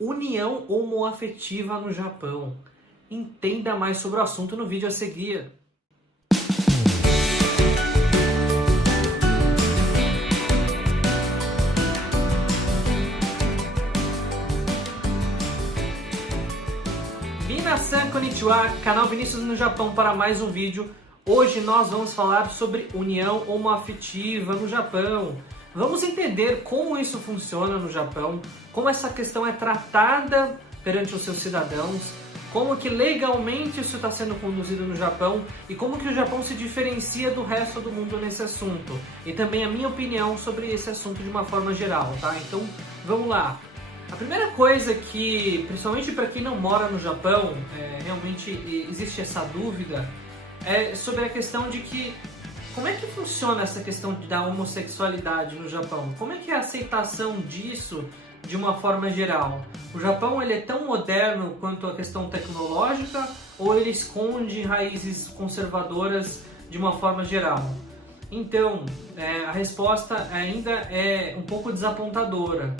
União homoafetiva no Japão. Entenda mais sobre o assunto no vídeo a seguir. Minasan konnichiwa, canal Vinícius no Japão para mais um vídeo. Hoje nós vamos falar sobre união homoafetiva no Japão. Vamos entender como isso funciona no Japão, como essa questão é tratada perante os seus cidadãos, como que legalmente isso está sendo conduzido no Japão e como que o Japão se diferencia do resto do mundo nesse assunto. E também a minha opinião sobre esse assunto de uma forma geral, tá? Então, vamos lá. A primeira coisa que, principalmente para quem não mora no Japão, realmente existe essa dúvida, é sobre a questão de que como é que funciona essa questão da homossexualidade no Japão? Como é que é a aceitação disso de uma forma geral? O Japão ele é tão moderno quanto a questão tecnológica ou ele esconde raízes conservadoras de uma forma geral? Então, a resposta ainda é um pouco desapontadora.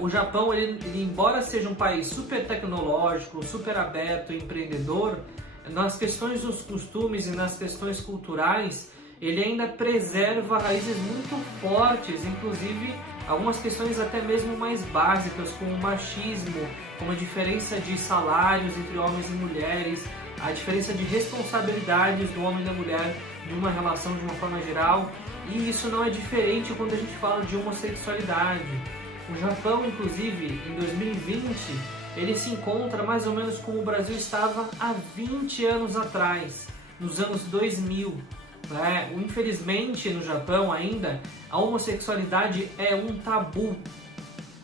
O Japão, ele, embora seja um país super tecnológico, super aberto e empreendedor, nas questões dos costumes e nas questões culturais, ele ainda preserva raízes muito fortes, inclusive algumas questões até mesmo mais básicas, como o machismo, como a diferença de salários entre homens e mulheres, a diferença de responsabilidades do homem e da mulher de uma relação de uma forma geral, e isso não é diferente quando a gente fala de homossexualidade. O Japão, inclusive, em 2020, ele se encontra mais ou menos como o Brasil estava há 20 anos atrás, nos anos 2000. Infelizmente, no Japão ainda, a homossexualidade é um tabu.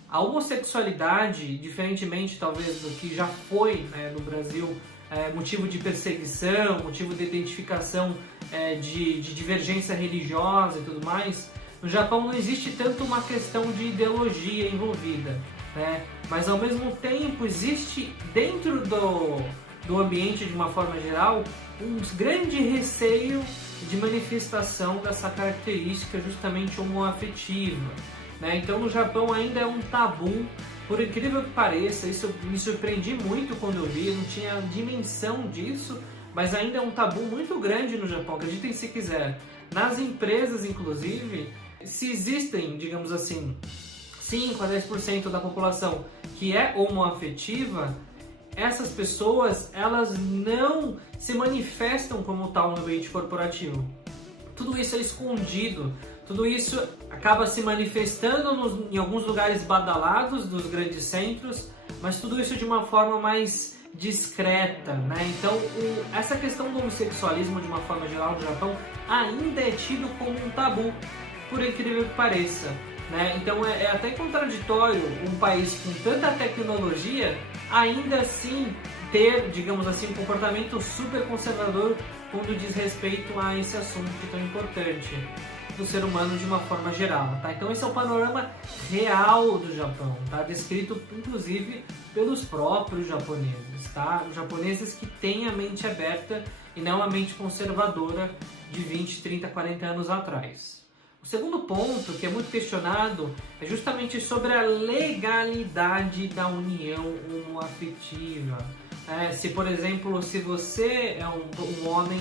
A homossexualidade, diferentemente talvez do que já foi no Brasil, motivo de perseguição, motivo de identificação de divergência religiosa e tudo mais, no Japão não existe tanto uma questão de ideologia envolvida, mas ao mesmo tempo existe dentro do ambiente de uma forma geral um grande receio de manifestação dessa característica justamente homoafetiva. Então no Japão ainda é um tabu, por incrível que pareça, isso me surpreendi muito quando eu vi, eu não tinha dimensão disso, mas ainda é um tabu muito grande no Japão, acreditem se quiser. Nas empresas, inclusive, se existem, digamos assim, 5 a 10% da população que é homoafetiva, essas pessoas, elas não se manifestam como tal no ambiente corporativo. Tudo isso é escondido, tudo isso acaba se manifestando em alguns lugares badalados dos grandes centros, mas tudo isso de uma forma mais discreta, Então, essa questão do homossexualismo, de uma forma geral, no Japão, ainda é tido como um tabu, por incrível que pareça. Então é até contraditório um país com tanta tecnologia ainda assim ter, digamos assim, um comportamento super conservador quando diz respeito a esse assunto tão importante do ser humano de uma forma geral. Então esse é o panorama real do Japão, descrito inclusive pelos próprios japoneses, Os japoneses que têm a mente aberta e não a mente conservadora de 20, 30, 40 anos atrás. O segundo ponto, que é muito questionado, é justamente sobre a legalidade da união homoafetiva. Se, por exemplo, se você é um homem,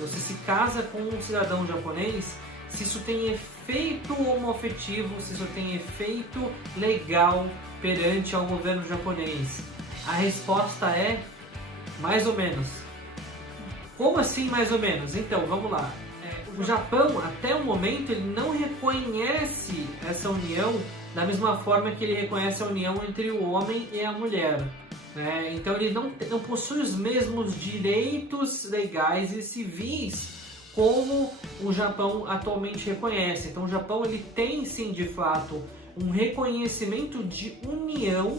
você se casa com um cidadão japonês, se isso tem efeito homoafetivo, se isso tem efeito legal perante ao governo japonês. A resposta é mais ou menos. Como assim mais ou menos? Então, vamos lá. O Japão, até o momento, ele não reconhece essa união da mesma forma que ele reconhece a união entre o homem e a mulher. Então ele não possui os mesmos direitos legais e civis como o Japão atualmente reconhece. Então o Japão ele tem sim, de fato, um reconhecimento de união,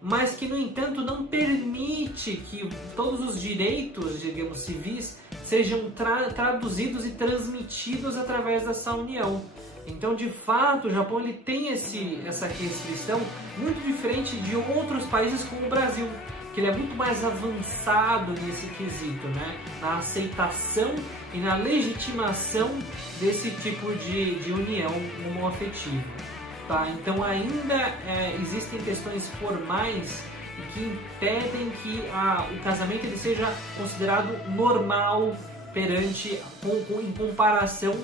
mas que, no entanto, não permite que todos os direitos, digamos, civis sejam traduzidos e transmitidos através dessa união. Então, de fato, o Japão ele tem essa restrição muito diferente de outros países como o Brasil, que ele é muito mais avançado nesse quesito, na aceitação e na legitimação desse tipo de união homoafetiva. tá? Então ainda existem questões formais que impedem que o casamento ele seja considerado normal em comparação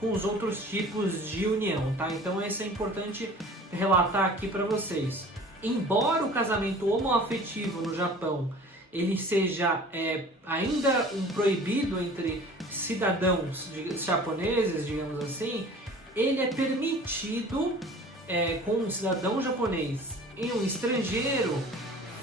com os outros tipos de união, tá? Então isso é importante relatar aqui para vocês. Embora o casamento homoafetivo no Japão ele seja ainda proibido entre cidadãos japoneses, digamos assim, ele é permitido com um cidadão japonês e um estrangeiro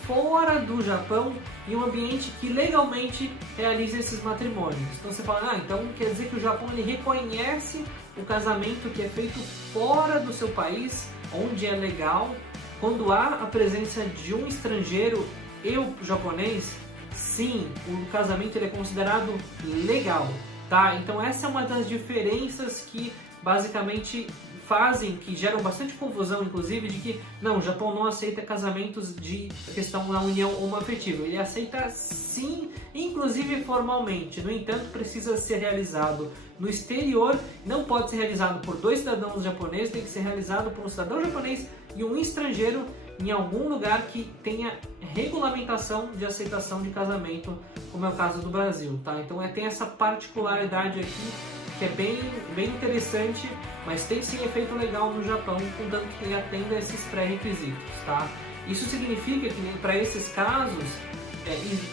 fora do Japão em um ambiente que legalmente realiza esses matrimônios. Então você fala, então quer dizer que o Japão ele reconhece o casamento que é feito fora do seu país, onde é legal, quando há a presença de um estrangeiro e o japonês, sim, o casamento ele é considerado legal, tá? Então essa é uma das diferenças que basicamente que geram bastante confusão, inclusive, de que não, o Japão não aceita casamentos de questão da união homoafetiva. Ele aceita sim, inclusive formalmente. No entanto, precisa ser realizado no exterior, não pode ser realizado por 2 cidadãos japoneses, tem que ser realizado por um cidadão japonês e um estrangeiro em algum lugar que tenha regulamentação de aceitação de casamento, como é o caso do Brasil, tá? Então tem essa particularidade aqui que é bem interessante, mas tem sim efeito legal no Japão, contanto que atenda a esses pré-requisitos, tá? Isso significa que para esses casos,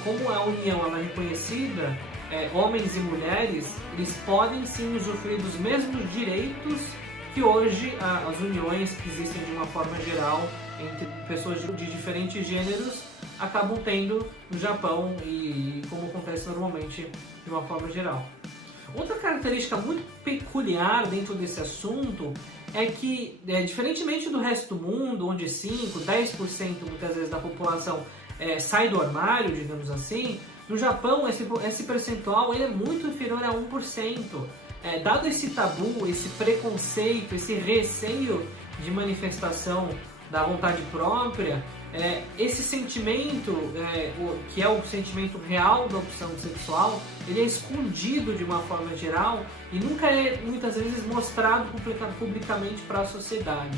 como a união ela é reconhecida, homens e mulheres, eles podem sim usufruir dos mesmos direitos que hoje as uniões que existem de uma forma geral entre pessoas de diferentes gêneros acabam tendo no Japão e como acontece normalmente de uma forma geral. Outra característica muito peculiar dentro desse assunto é que, diferentemente do resto do mundo, onde 5, 10% muitas vezes da população sai do armário, digamos assim, no Japão esse percentual ele é muito inferior a 1%. Dado esse tabu, esse preconceito, esse receio de manifestação da vontade própria, esse sentimento, que é o sentimento real da opção sexual, ele é escondido de uma forma geral e nunca é muitas vezes mostrado publicamente para a sociedade,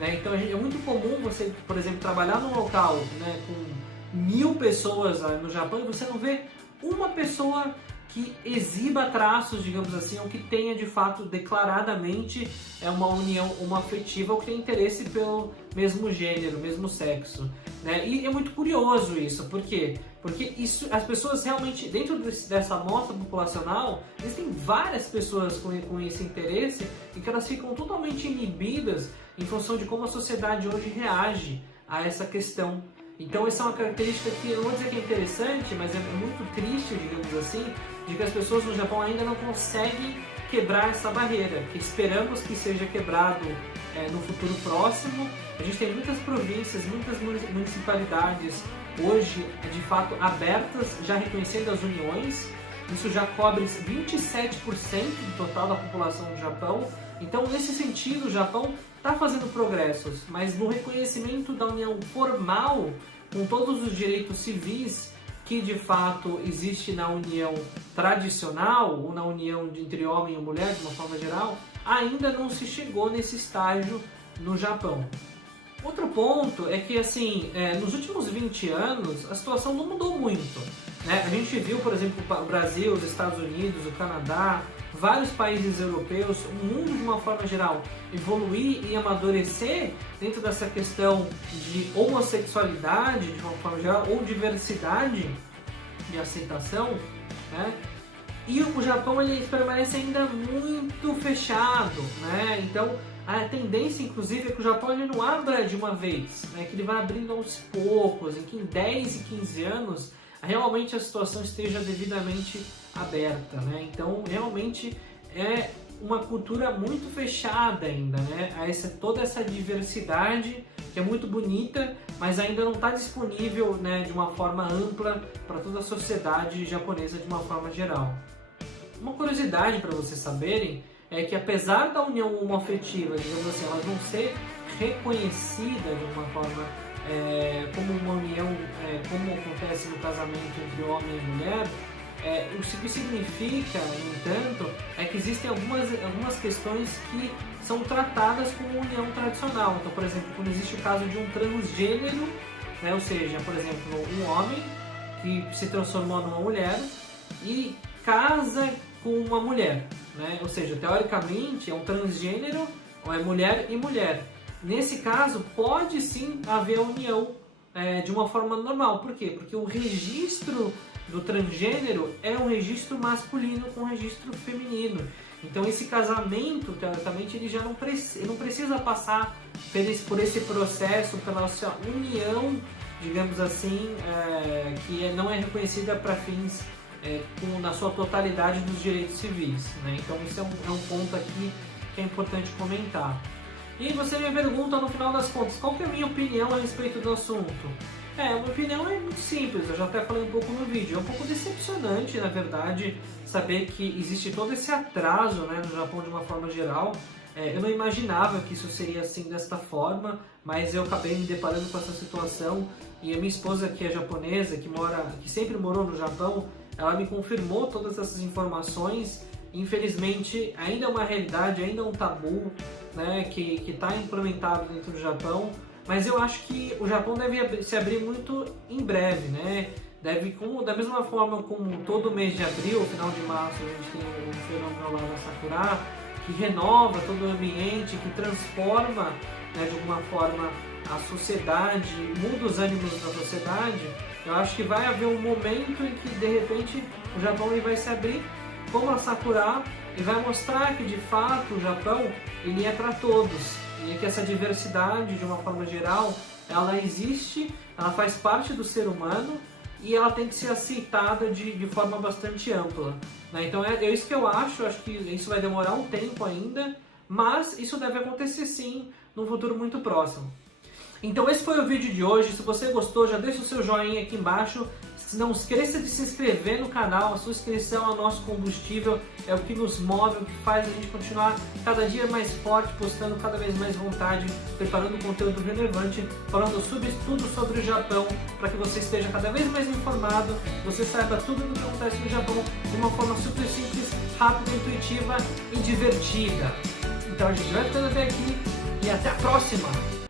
né? Então é muito comum você, por exemplo, trabalhar num local, né, com 1000 pessoas no Japão e você não vê uma pessoa que exiba traços, digamos assim, ou que tenha de fato declaradamente uma união homoafetiva ou que tenha interesse pelo mesmo gênero, mesmo sexo, né? E é muito curioso isso, por quê? Porque as pessoas realmente, dentro dessa amostra populacional, existem várias pessoas com esse interesse e que elas ficam totalmente inibidas em função de como a sociedade hoje reage a essa questão. Então essa é uma característica que, eu não vou dizer que é interessante, mas é muito triste, digamos assim, de que as pessoas no Japão ainda não conseguem quebrar essa barreira, que esperamos que seja quebrado no futuro próximo. A gente tem muitas províncias, muitas municipalidades hoje, de fato, abertas, já reconhecendo as uniões. Isso já cobre 27% do total da população do Japão. Então, nesse sentido, o Japão está fazendo progressos, mas no reconhecimento da união formal, com todos os direitos civis que de fato existe na união tradicional, ou na união entre homem e mulher, de uma forma geral, ainda não se chegou nesse estágio no Japão. Outro ponto é que, assim, nos últimos 20 anos, a situação não mudou muito, né? A gente viu, por exemplo, o Brasil, os Estados Unidos, o Canadá, vários países europeus, o mundo de uma forma geral, evoluir e amadurecer dentro dessa questão de homossexualidade, de uma forma geral, ou diversidade de aceitação, né? E o Japão ele permanece ainda muito fechado, né? Então a tendência, inclusive, é que o Japão ele não abra de uma vez, né? Que ele vai abrindo aos poucos, em que em 10 e 15 anos realmente a situação esteja devidamente aberta, né? Então realmente é uma cultura muito fechada ainda, né? Toda essa diversidade que é muito bonita, mas ainda não está disponível, né, de uma forma ampla para toda a sociedade japonesa de uma forma geral. Uma curiosidade para vocês saberem é que, apesar da união homoafetiva, digamos assim, elas não ser reconhecida de uma forma como uma união, como acontece no casamento entre homem e mulher, O que significa, no entanto, é que existem algumas questões que são tratadas como união tradicional. Então, por exemplo, quando existe o caso de um transgênero, né, ou seja, por exemplo, um homem que se transformou numa mulher e casa com uma mulher, né? Ou seja, teoricamente é um transgênero, ou é mulher e mulher. Nesse caso, pode sim haver união de uma forma normal. Por quê? Porque o registro do transgênero é um registro masculino com um registro feminino. Então esse casamento, teoricamente, ele já não precisa passar por esse processo, pela sua união, digamos assim, que não é reconhecida para fins na sua totalidade dos direitos civis, né? Então isso é um ponto aqui que é importante comentar. E você me pergunta no final das contas, qual que é a minha opinião a respeito do assunto? A minha opinião é muito simples, eu já até falei um pouco no vídeo. É um pouco decepcionante, na verdade, saber que existe todo esse atraso, né, no Japão de uma forma geral. Eu não imaginava que isso seria assim desta forma, mas eu acabei me deparando com essa situação e a minha esposa, que é japonesa, que sempre morou no Japão, ela me confirmou todas essas informações. Infelizmente, ainda é uma realidade, ainda é um tabu, né, que está implementado dentro do Japão, mas eu acho que o Japão deve se abrir muito em breve, né? Da mesma forma como todo mês de abril, final de março, a gente tem um fenômeno lá na Sakura, que renova todo o ambiente, que transforma, né, de alguma forma a sociedade, muda os ânimos da sociedade. Eu acho que vai haver um momento em que, de repente, o Japão ele vai se abrir como a Sakura e vai mostrar que, de fato, o Japão ele é para todos. E que essa diversidade, de uma forma geral, ela existe, ela faz parte do ser humano e ela tem que ser aceitada de forma bastante ampla, né? Então é isso que eu acho que isso vai demorar um tempo ainda, mas isso deve acontecer sim num futuro muito próximo. Então esse foi o vídeo de hoje. Se você gostou, já deixa o seu joinha aqui embaixo. Não esqueça de se inscrever no canal. A sua inscrição é o nosso combustível, é o que nos move, o que faz a gente continuar cada dia mais forte, postando cada vez mais vontade, preparando conteúdo relevante, falando sobre tudo sobre o Japão, para que você esteja cada vez mais informado, você saiba tudo o que acontece no Japão de uma forma super simples, rápida, intuitiva e divertida. Então a gente vai ficando até aqui e até a próxima!